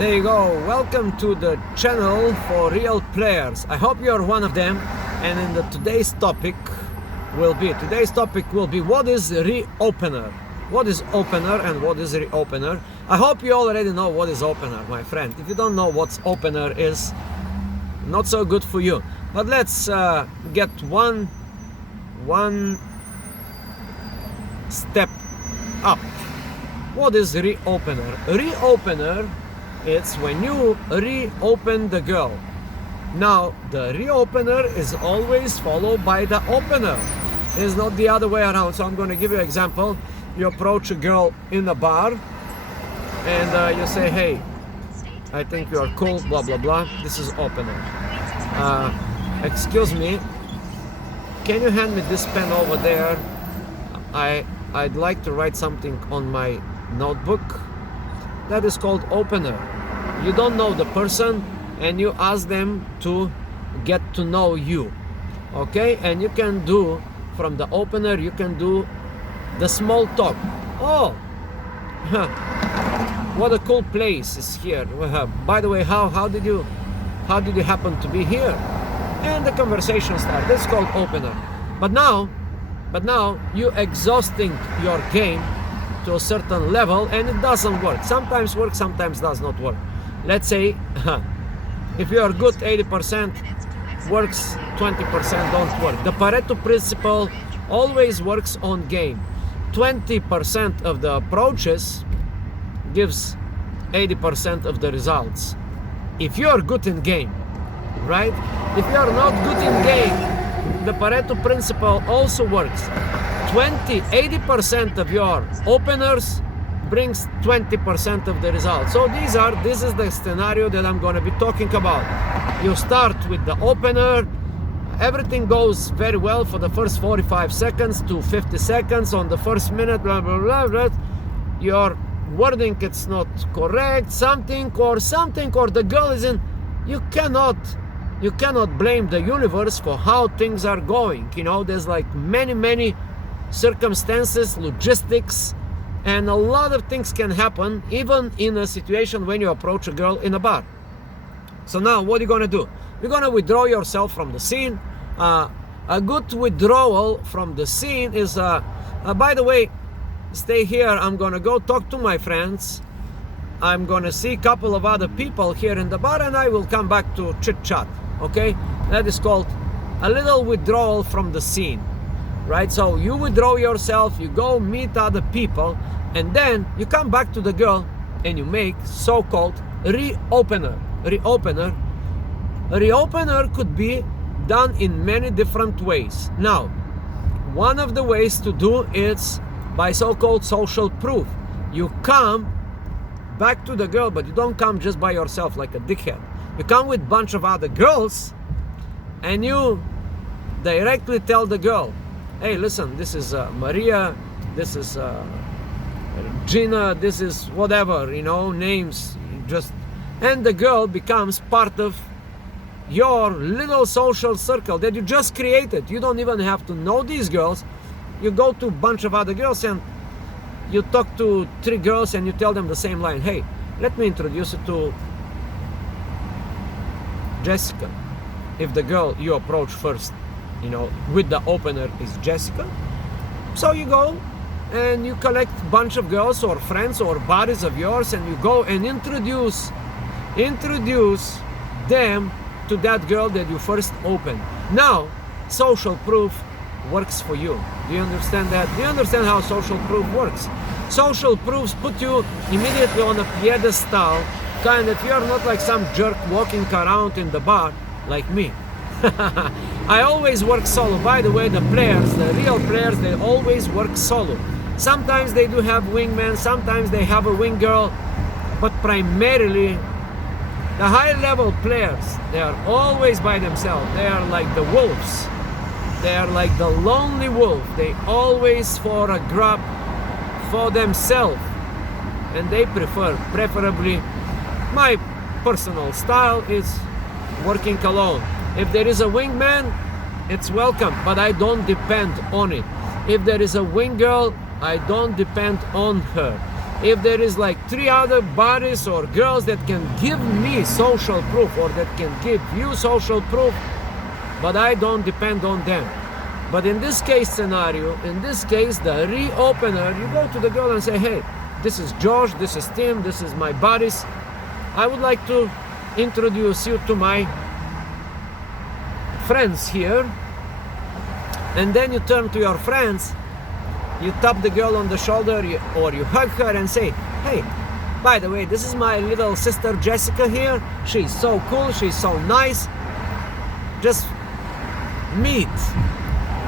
There you go. Welcome to the channel for real players. I hope you're one of them. And in today's topic will be what is reopener? What is opener and what is reopener? I hope you already know what is opener, my friend. If you don't know what opener is, not so good for you. But let's get one step up. What is reopener? Reopener, it's when you reopen the girl. Now, the reopener is always followed by the opener. It's not the other way around. So I'm going to give you an example. You approach a girl in a bar and you say, hey, I think you are cool, blah, blah, blah. This is opener. Excuse me, can you hand me this pen over there? I'd like to write something on my notebook. That is called opener. You don't know the person and you ask them to get to know you. Okay? And you can do, from the opener, you can do the small talk. Oh, what a cool place is here. By the way, how did you happen to be here? And the conversation starts. That's called opener. But now you exhausting your game to a certain level and it doesn't work. Sometimes works, sometimes does not work. Let's say if you are good, 80% works, 20% don't work. The Pareto principle always works on game. 20% of the approaches gives 80% of the results. If you are good in game, right? If you are not good in game, the Pareto principle also works. 80% of your openers brings 20% of the results. So this is the scenario that I'm going to be talking about. You start with the opener. Everything goes very well for the first 45 seconds to 50 seconds. On the first minute, blah, blah, blah, blah. Your wording, it's not correct, something or the girl isn't. You cannot blame the universe for how things are going. You know, there's like many circumstances, logistics, and a lot of things can happen even in a situation when you approach a girl in a bar. So now what are you going to do? You're going to withdraw yourself from the scene. A good withdrawal from the scene is, by the way, stay here. I'm going to go talk to my friends. I'm going to see a couple of other people here in the bar and I will come back to chit chat. Okay? That is called a little withdrawal from the scene. Right? So you withdraw yourself, you go meet other people, and then you come back to the girl and you make so-called reopener. Reopener could be done in many different ways. Now, one of the ways to do is by so-called social proof. You come back to the girl, but you don't come just by yourself like a dickhead. You come with a bunch of other girls and you directly tell the girl, hey, listen, this is Maria, this is Gina, this is whatever, you know, names, and the girl becomes part of your little social circle that you just created. You don't even have to know these girls. You go to a bunch of other girls and you talk to 3 girls and you tell them the same line. Hey, let me introduce you to Jessica. If the girl you approach first, you know, with the opener is Jessica. So you go and you collect a bunch of girls or friends or buddies of yours and you go and introduce them to that girl that you first opened. Now, social proof works for you. Do you understand that? Do you understand how social proof works? Social proofs put you immediately on a pedestal, kind of, you're not like some jerk walking around in the bar like me. I always work solo. By the way, the players, the real players, they always work solo. Sometimes they do have wingmen, sometimes they have a wing girl, but primarily the high level players, they are always by themselves. They are like the wolves. They are like the lonely wolf. They always for a grub for themselves. And they preferably, my personal style is working alone. If there is a wingman, it's welcome, but I don't depend on it. If there is a wing girl, I don't depend on her. if there is like 3 other bodies or girls that can give me social proof or that can give you social proof, but I don't depend on them. But in this case scenario, in this case, the reopener, you go to the girl and say, hey, this is George, this is Tim, this is my buddies. I would like to introduce you to my friends here. And then you turn to your friends, you tap the girl on the shoulder or you hug her and say, hey, by the way, this is my little sister Jessica here. She's so cool, she's so nice. Just meet.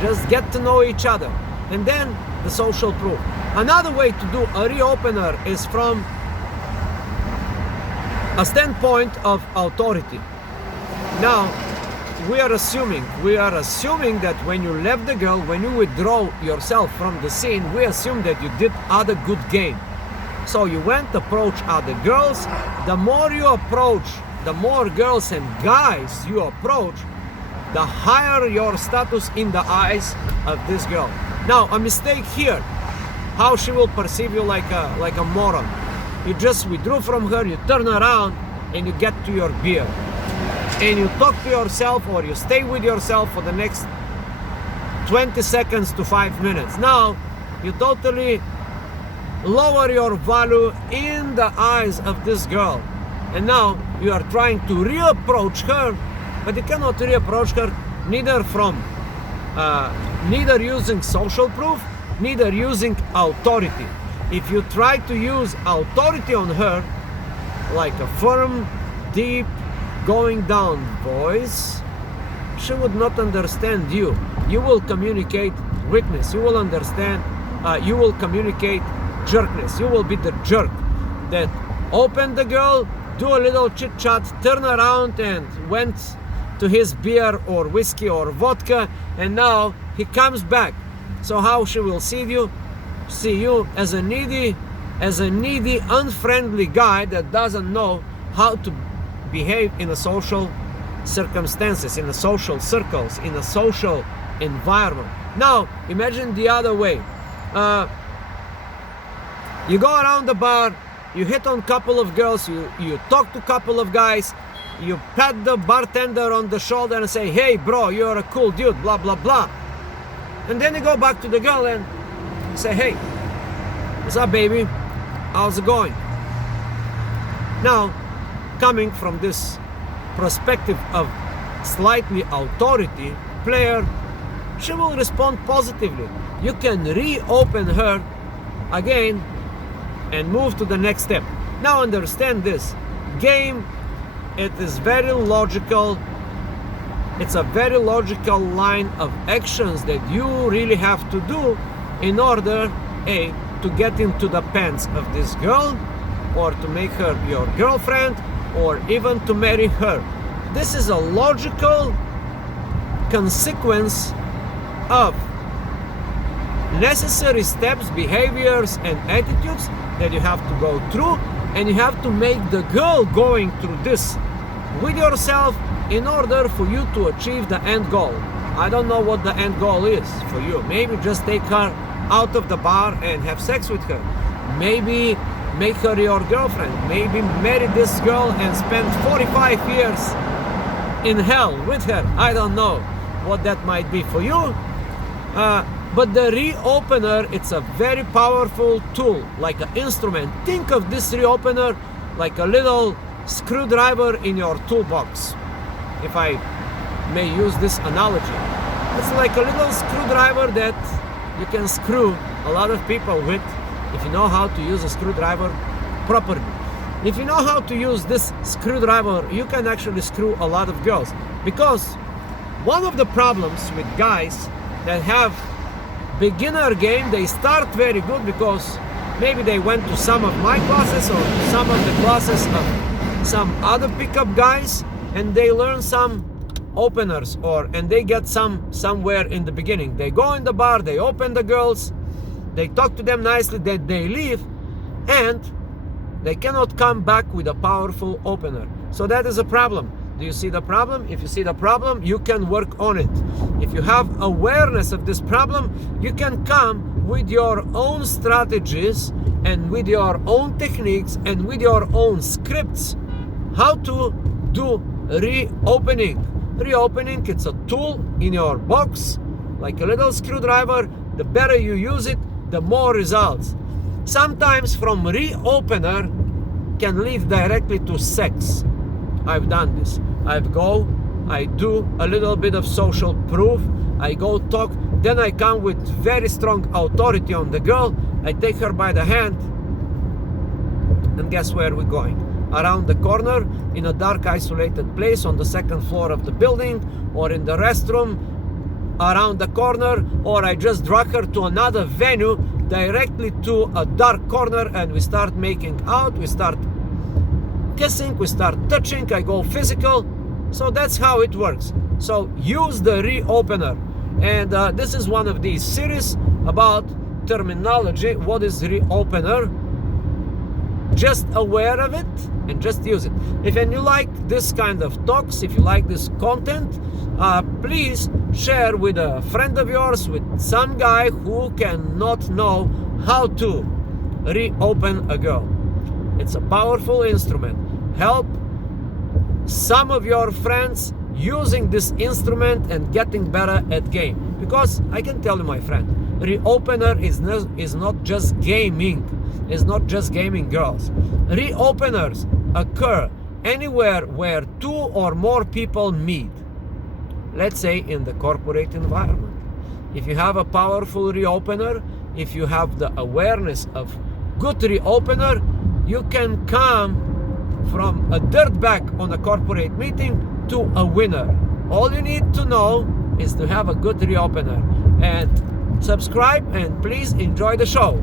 Just get to know each other. And then the social proof. Another way to do a reopener is from a standpoint of authority. Now, we are assuming that when you left the girl, when you withdraw yourself from the scene, we assume that you did other good game. So you went, approach other girls. The more you approach, the more girls and guys you approach, the higher your status in the eyes of this girl. Now, a mistake here, how she will perceive you like a moron. You just withdrew from her, you turn around, and you get to your beer. And you talk to yourself or you stay with yourself for the next 20 seconds to 5 minutes. Now, you totally lower your value in the eyes of this girl. And now, you are trying to reapproach her, but you cannot reapproach her neither using social proof, neither using authority. If you try to use authority on her, like a firm, deep, going down voice, she would not understand you. You will communicate weakness. You will understand, you will communicate jerkness. You will be the jerk that opened the girl, do a little chit chat, turn around and went to his beer or whiskey or vodka, and now he comes back. So how she will see you as a needy, unfriendly guy that doesn't know how to behave in a social circumstances, in a social circles, in a social environment. Now, imagine the other way. You go around the bar, you hit on a couple of girls, you talk to a couple of guys, you pat the bartender on the shoulder and say, hey bro, you're a cool dude, blah, blah, blah. And then you go back to the girl and say, hey, what's up, baby? How's it going? Now, coming from this perspective of slightly authority player, she will respond positively. You can reopen her again and move to the next step. Now understand this. Game, it is very logical. It's a very logical line of actions that you really have to do in order, A, to get into the pants of this girl, or to make her your girlfriend, or even to marry her. This is a logical consequence of necessary steps, behaviors, and attitudes that you have to go through, and you have to make the girl going through this with yourself in order for you to achieve the end goal. I don't know what the end goal is for you. Maybe just take her out of the bar and have sex with her. Maybe make her your girlfriend. Maybe marry this girl and spend 45 years in hell with her. I don't know what that might be for you. But the reopener, it's a very powerful tool, like an instrument. Think of this reopener like a little screwdriver in your toolbox, if I may use this analogy. It's like a little screwdriver that you can screw a lot of people with if you know how to use a screwdriver properly. If you know how to use this screwdriver, you can actually screw a lot of girls. Because one of the problems with guys that have beginner game, they start very good because maybe they went to some of my classes or some of the classes of some other pickup guys, and they learn some openers, and they get somewhere in the beginning. They go in the bar, they open the girls, they talk to them nicely, then they leave, and they cannot come back with a powerful opener. So that is a problem. Do you see the problem? If you see the problem, you can work on it. If you have awareness of this problem, you can come with your own strategies and with your own techniques and with your own scripts how to do reopening. Reopening, it's a tool in your box, like a little screwdriver. The better you use it, the more results. Sometimes from reopener can lead directly to sex. I've done this. I do a little bit of social proof, I go talk, then I come with very strong authority on the girl, I take her by the hand, and guess where we're going? Around the corner, in a dark isolated place on the second floor of the building, or in the restroom, around the corner, or I just drag her to another venue, directly to a dark corner, and we start making out, we start kissing, we start touching, I go physical. So that's how it works. So use the reopener. And this is one of these series about terminology. What is reopener? Just aware of it and just use it. If you like this kind of talks, if you like this content, please share with a friend of yours, with some guy who cannot know how to reopen a girl. It's a powerful instrument. Help some of your friends using this instrument and getting better at game. Because I can tell you, my friend, reopener is not just gaming. It's not just gaming girls. Reopeners occur anywhere where two or more people meet. Let's say in the corporate environment. If you have a powerful reopener, if you have the awareness of good reopener, you can come from a dirtbag on a corporate meeting to a winner. All you need to know is to have a good reopener. And subscribe, and please enjoy the show.